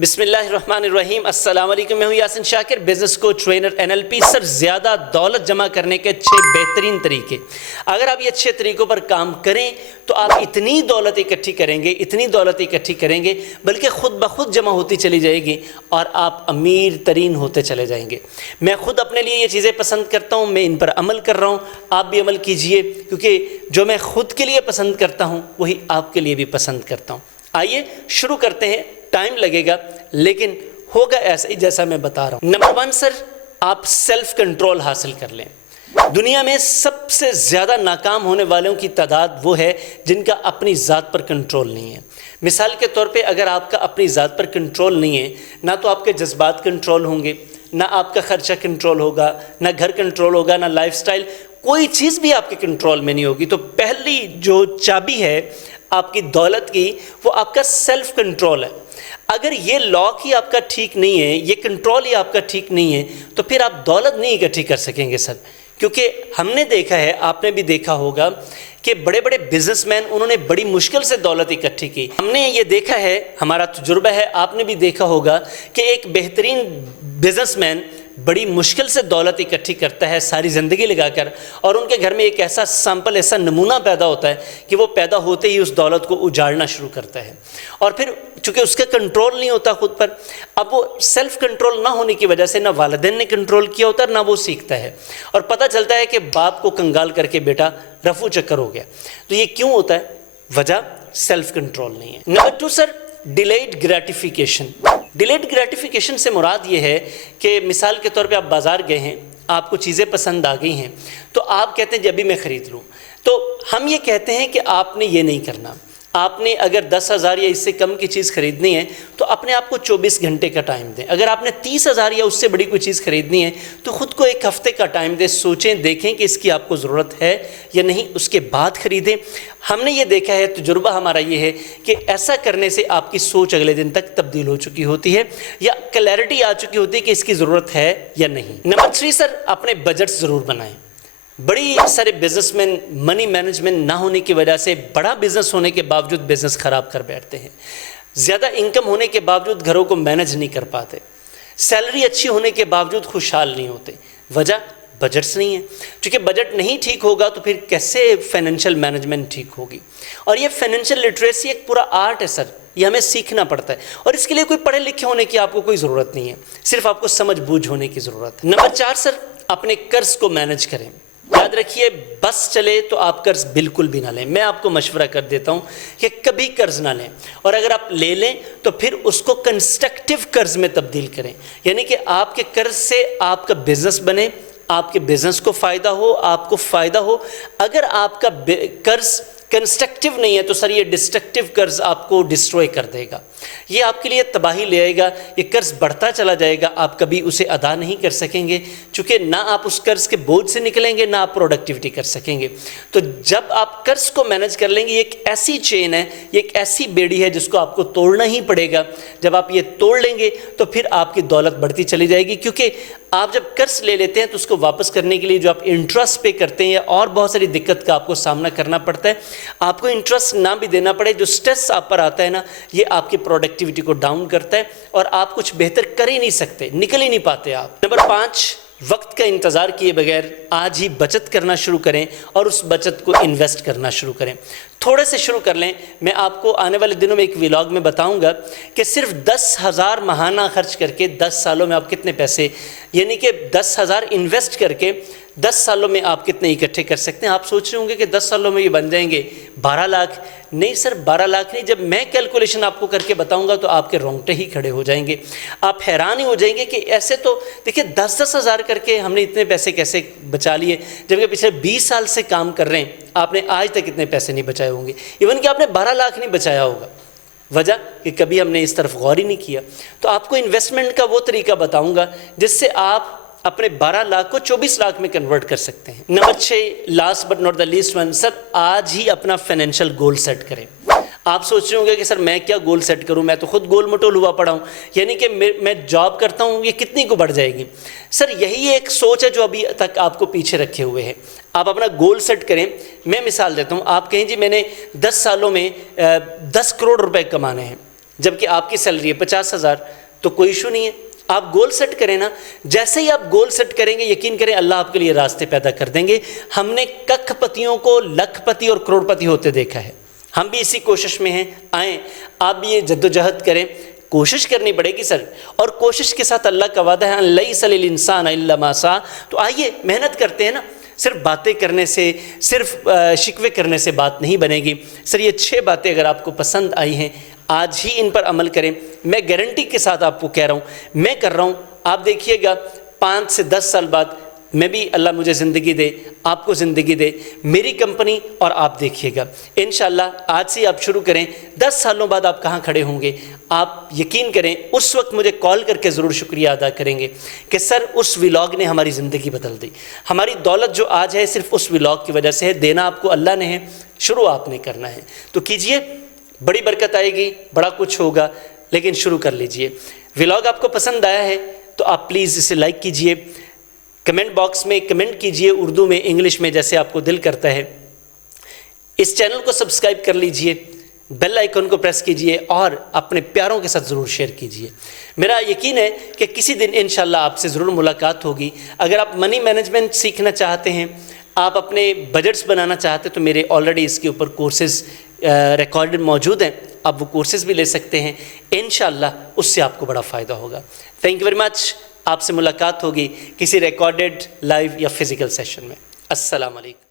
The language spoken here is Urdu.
بسم اللہ الرحمن الرحیم۔ السلام علیکم، میں ہوں یاسین شاکر، بزنس کوچ، ٹرینر، NLP۔ سر زیادہ دولت جمع کرنے کے 6 بہترین طریقے۔ اگر آپ یہ اچھے طریقوں پر کام کریں تو آپ اتنی دولت اکٹھی کریں گے بلکہ خود بخود جمع ہوتی چلی جائے گی اور آپ امیر ترین ہوتے چلے جائیں گے۔ میں خود اپنے لیے یہ چیزیں پسند کرتا ہوں، میں ان پر عمل کر رہا ہوں، آپ بھی عمل کیجئے، کیونکہ جو میں خود کے لیے پسند کرتا ہوں وہی آپ کے لیے بھی پسند کرتا ہوں۔ آئیے شروع کرتے ہیں۔ ٹائم لگے گا لیکن ہوگا ایسا ہی جیسا میں بتا رہا ہوں۔ نمبر 1 سر، آپ سیلف کنٹرول حاصل کر لیں۔ دنیا میں سب سے زیادہ ناکام ہونے والوں کی تعداد وہ ہے جن کا اپنی ذات پر کنٹرول نہیں ہے۔ مثال کے طور پہ اگر آپ کا اپنی ذات پر کنٹرول نہیں ہے، نہ تو آپ کے جذبات کنٹرول ہوں گے، نہ آپ کا خرچہ کنٹرول ہوگا، نہ گھر کنٹرول ہوگا، نہ لائف سٹائل، کوئی چیز بھی آپ کے کنٹرول میں نہیں ہوگی۔ تو پہلی جو چابی ہے آپ کی دولت کی، وہ آپ کا سیلف کنٹرول ہے۔ اگر یہ لاک ہی آپ کا ٹھیک نہیں ہے، یہ کنٹرول ہی آپ کا ٹھیک نہیں ہے، تو پھر آپ دولت نہیں اکٹھی کر سکیں گے سر۔ کیونکہ ہم نے دیکھا ہے، آپ نے بھی دیکھا ہوگا کہ بڑے بڑے بزنس مین انہوں نے بڑی مشکل سے دولت اکٹھی کی۔ ہم نے یہ دیکھا ہے، ہمارا تجربہ ہے، آپ نے بھی دیکھا ہوگا کہ ایک بہترین بزنس مین بڑی مشکل سے دولت اکٹھی کرتا ہے ساری زندگی لگا کر، اور ان کے گھر میں ایک ایسا سیمپل، ایسا نمونہ پیدا ہوتا ہے کہ وہ پیدا ہوتے ہی اس دولت کو اجاڑنا شروع کرتا ہے، اور پھر چونکہ اس کا کنٹرول نہیں ہوتا خود پر، اب وہ سیلف کنٹرول نہ ہونے کی وجہ سے نہ والدین نے کنٹرول کیا ہوتا ہے، نہ وہ سیکھتا ہے، اور پتہ چلتا ہے کہ باپ کو کنگال کر کے بیٹا رفو چکر ہو گیا۔ تو یہ کیوں ہوتا ہے؟ وجہ سیلف کنٹرول نہیں ہے۔ نمبر 2 سر، ڈیلیڈ گریٹیفیکیشن۔ ڈیلیڈ گریٹیفیکیشن سے مراد یہ ہے کہ مثال کے طور پہ آپ بازار گئے ہیں، آپ کو چیزیں پسند آ گئی ہیں، تو آپ کہتے ہیں جب بھی میں خرید لوں۔ تو ہم یہ کہتے ہیں کہ آپ نے یہ نہیں کرنا۔ آپ نے اگر 10,000 یا اس سے کم کی چیز خریدنی ہے تو اپنے آپ کو 24 گھنٹے کا ٹائم دیں۔ اگر آپ نے 30,000 یا اس سے بڑی کوئی چیز خریدنی ہے تو خود کو 1 ہفتے کا ٹائم دیں، سوچیں، دیکھیں کہ اس کی آپ کو ضرورت ہے یا نہیں، اس کے بعد خریدیں۔ ہم نے یہ دیکھا ہے، تجربہ ہمارا یہ ہے کہ ایسا کرنے سے آپ کی سوچ اگلے دن تک تبدیل ہو چکی ہوتی ہے، یا کلیئرٹی آ چکی ہوتی ہے کہ اس کی ضرورت ہے یا نہیں۔ نمبر 3 سر، اپنے بجٹ ضرور بنائیں۔ بڑی سارے بزنس مین منی مینجمنٹ نہ ہونے کی وجہ سے بڑا بزنس ہونے کے باوجود بزنس خراب کر بیٹھتے ہیں، زیادہ انکم ہونے کے باوجود گھروں کو مینج نہیں کر پاتے، سیلری اچھی ہونے کے باوجود خوشحال نہیں ہوتے۔ وجہ بجٹس نہیں ہے۔ چونکہ بجٹ نہیں ٹھیک ہوگا تو پھر کیسے فائنینشیل مینجمنٹ ٹھیک ہوگی؟ اور یہ فائنینشیل لٹریسی ایک پورا آرٹ ہے سر، یہ ہمیں سیکھنا پڑتا ہے، اور اس کے لیے کوئی پڑھے لکھے ہونے کی آپ کو کوئی ضرورت نہیں ہے، صرف آپ کو سمجھ بوجھ ہونے کی ضرورت ہے۔ نمبر 4 سر، اپنے قرض کو مینج کریں۔ یاد رکھیے، بس چلے تو آپ قرض بالکل بھی نہ لیں۔ میں آپ کو مشورہ کر دیتا ہوں کہ کبھی قرض نہ لیں، اور اگر آپ لے لیں تو پھر اس کو کنسٹرکٹیو قرض میں تبدیل کریں، یعنی کہ آپ کے قرض سے آپ کا بزنس بنے، آپ کے بزنس کو فائدہ ہو، آپ کو فائدہ ہو۔ اگر آپ کا قرض کنسٹرکٹیو نہیں ہے تو سر یہ ڈسٹرکٹیو قرض آپ کو ڈسٹروائے کر دے گا، یہ آپ کے لیے تباہی لے آئے گا، یہ قرض بڑھتا چلا جائے گا، آپ کبھی اسے ادا نہیں کر سکیں گے، چونکہ نہ آپ اس قرض کے بوجھ سے نکلیں گے، نہ آپ پروڈکٹیوٹی کر سکیں گے۔ تو جب آپ قرض کو مینج کر لیں گے، یہ ایک ایسی چین ہے، یہ ایک ایسی بیڑی ہے جس کو آپ کو توڑنا ہی پڑے گا۔ جب آپ یہ توڑ لیں گے تو پھر آپ کی دولت بڑھتی چلی جائے گی، کیونکہ آپ جب قرض لے لیتے ہیں تو اس کو واپس کرنے کے لیے جو آپ انٹرسٹ پے کرتے ہیں یا اور بہت ساری دقت کا آپ کو سامنا کرنا پڑتا ہے، آپ کو انٹرسٹ نہ بھی دینا پڑے، جو سٹریس آپ پر آتا ہے نا، یہ آپ کی پروڈکٹیوٹی کو ڈاؤن کرتا ہے اور آپ کچھ بہتر کر ہی نہیں سکتے، نکل ہی نہیں پاتے آپ۔ نمبر 5، وقت کا انتظار کیے بغیر آج ہی بچت کرنا شروع کریں اور اس بچت کو انویسٹ کرنا شروع کریں۔ تھوڑے سے شروع کر لیں۔ میں آپ کو آنے والے دنوں میں ایک ولاگ میں بتاؤں گا کہ صرف 10,000 ماہانہ خرچ کر کے 10 سالوں میں آپ کتنے پیسے، یعنی کہ 10,000 انویسٹ کر کے 10 سالوں میں آپ کتنے اکٹھے کر سکتے ہیں۔ آپ سوچ رہے ہوں گے کہ 10 سالوں میں یہ بن جائیں گے 12 لاکھ۔ نہیں سر، 12 لاکھ نہیں، جب میں کیلکولیشن آپ کو کر کے بتاؤں گا تو آپ کے رونگٹے ہی کھڑے ہو جائیں گے، آپ حیران ہی ہو جائیں گے کہ ایسے تو دیکھیں 10-10 ہزار کر کے ہم نے اتنے پیسے کیسے بچا لیے، جبکہ پچھلے 20 سال سے کام کر رہے ہیں، آپ نے آج تک اتنے پیسے نہیں بچائے ہوں گے، ایون کہ آپ نے 12 لاکھ نہیں بچایا ہوگا۔ وجہ کہ کبھی ہم نے اس طرف غور ہی نہیں کیا۔ تو آپ کو انویسٹمنٹ کا وہ طریقہ بتاؤں گا جس سے آپ اپنے 12 لاکھ کو 24 لاکھ میں کنورٹ کر سکتے ہیں۔ Number 6، last but not the least one, sir آج ہی اپنا فائنینشیل گول سیٹ کریں۔ آپ سوچ رہے ہوں گے کہ سر میں کیا گول سیٹ کروں، میں تو خود گول مٹول ہوا پڑا ہوں، یعنی کہ میں جاب کرتا ہوں، یہ کتنی کو بڑھ جائے گی؟ سر یہی ایک سوچ ہے جو ابھی تک آپ کو پیچھے رکھے ہوئے ہے۔ آپ اپنا گول سیٹ کریں۔ میں مثال دیتا ہوں، آپ کہیں جی میں نے 10 سالوں میں 10 کروڑ روپے کمانے ہیں، جبکہ آپ کی سیلری ہے 50,000، تو کوئی ایشو نہیں ہے، آپ گول سیٹ کریں نا. جیسے ہی آپ گول سیٹ کریں گے یقین کریں اللہ آپ کے لیے راستے پیدا کر دیں گے. ہم نے ککھ پتیوں کو لکھ پتی اور کروڑ پتی ہوتے دیکھا ہے، ہم بھی اسی کوشش میں ہیں. آئیں آپ بھی یہ جدوجہد کریں، کوشش کرنی پڑے گی سر، اور کوشش کے ساتھ اللہ کا وعدہ ہے لیس للانسان الا ما سعی. تو آئیے محنت کرتے ہیں نا. صرف باتیں کرنے سے، صرف شکوے کرنے سے بات نہیں بنے گی. سر یہ 6 باتیں اگر آپ کو پسند آئی ہیں آج ہی ان پر عمل کریں. میں گارنٹی کے ساتھ آپ کو کہہ رہا ہوں، میں کر رہا ہوں. آپ دیکھیے گا 5 سے 10 سال بعد میں بھی اللہ مجھے زندگی دے، آپ کو زندگی دے، میری کمپنی اور آپ دیکھیے گا انشاءاللہ. آج سے آپ شروع کریں، 10 سالوں بعد آپ کہاں کھڑے ہوں گے آپ یقین کریں اس وقت مجھے کال کر کے ضرور شکریہ ادا کریں گے کہ سر اس ولاگ نے ہماری زندگی بدل دی. ہماری دولت جو آج ہے صرف اس ولاگ کی وجہ سے ہے. دینا آپ کو اللہ نے ہے، شروع آپ نے کرنا ہے. تو کیجئے، بڑی برکت آئے گی، بڑا کچھ ہوگا، لیکن شروع کر لیجئے. ولاگ آپ کو پسند آیا ہے تو آپ پلیز اسے لائک کیجئے، کمنٹ باکس میں کمنٹ کیجئے، اردو میں، انگلش میں، جیسے آپ کو دل کرتا ہے. اس چینل کو سبسکرائب کر لیجئے، بیل آئیکن کو پریس کیجئے اور اپنے پیاروں کے ساتھ ضرور شیئر کیجئے. میرا یقین ہے کہ کسی دن انشاءاللہ آپ سے ضرور ملاقات ہوگی. اگر آپ منی مینجمنٹ سیکھنا چاہتے ہیں، آپ اپنے بجٹس بنانا چاہتے ہیں، تو میرے آلریڈی اس کے اوپر کورسز ریکارڈڈ موجود ہیں، آپ وہ کورسز بھی لے سکتے ہیں. انشاءاللہ اس سے آپ کو بڑا فائدہ ہوگا. Thank you very much. آپ سے ملاقات ہوگی کسی ریکارڈڈ، لائیو یا فزیکل سیشن میں. السلام علیکم.